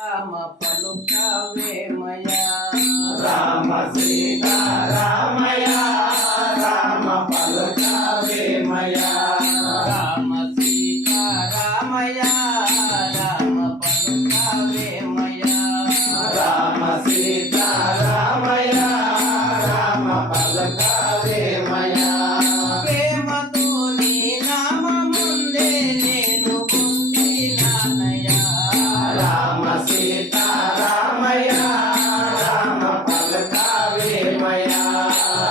రామ పలుకవేమయా రామ సీతా రామయ రామ పలుకవేమయా రామ సీతా రామయ రామ పలుకవేమయా రామ సీతా రామయ రామ పలుకవేమయా ప్రేమతో నీ నామముందే నేను పుట్టినానయ్యా రామ సీతా రామయ రామ పలుకవేమయా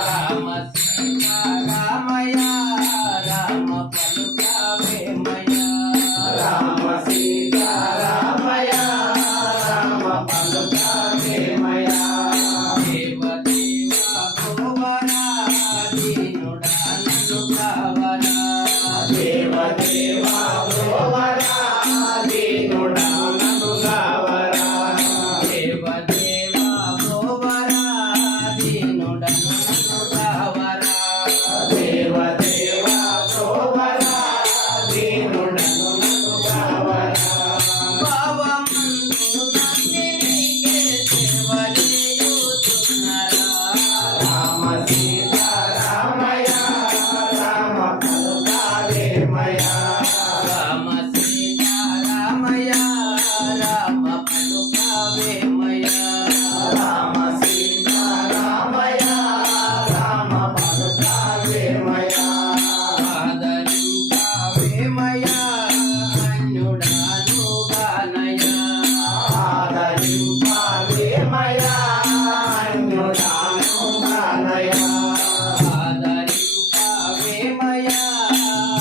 రామ సీతా రామయ రామ పలుకవేమయా రామ సీతా రామయ రామ పలుకవేమయా దేవదేవా గోవరా దీనుడా నన్ను కావరా దేవదేవా గోవరా దీనుడా నన్ను గావరా దేవదేవా గోవరా దీనుడా నన్ను కావరా దేవదేవా గోవరా దీనుడా నన్ను గావరా భావమందు నన్ను నీకే సేవలేయుచున్నారా రామ సీతా రామయ రామ పలుకవేమయా రామ సీతా రామయ రామ పలుకవేమయా రామ సీతా రామయ రామ పలుకవేమయా ఆదరించవేమయా అన్యుడాను గానయా ఆదరింపవేమయా అన్యుడాను గానయా ఆదరించవేమయా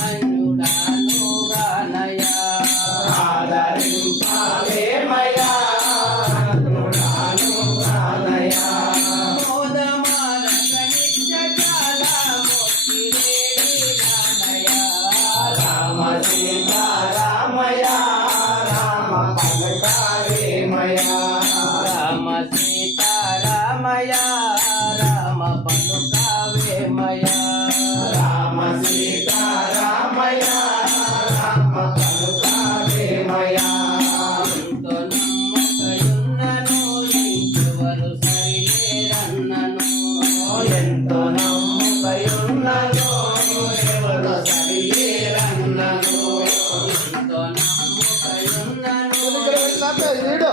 అన్యుడాను గానయా ఆదరింపవేమయా అన్యుడాను గానయా మోదమారగ నిత్య చాలా మొక్కిరేడి గానయా రామ సీతా రామయ రామ పలుకవేమయా రామ సీతా రామయ రామ పలుకవేమయా రామ సీతా రామయ రామ పలుకవేమయా ఎంతో నమ్మకయున్నను ఇంకెవరు సరిలేరన్నను ఎంతో నమ్ముకయున్నను ఎవరు సరిలేరన్నను ఎంతో నమ్మకయున్నను సరిలేరన్నను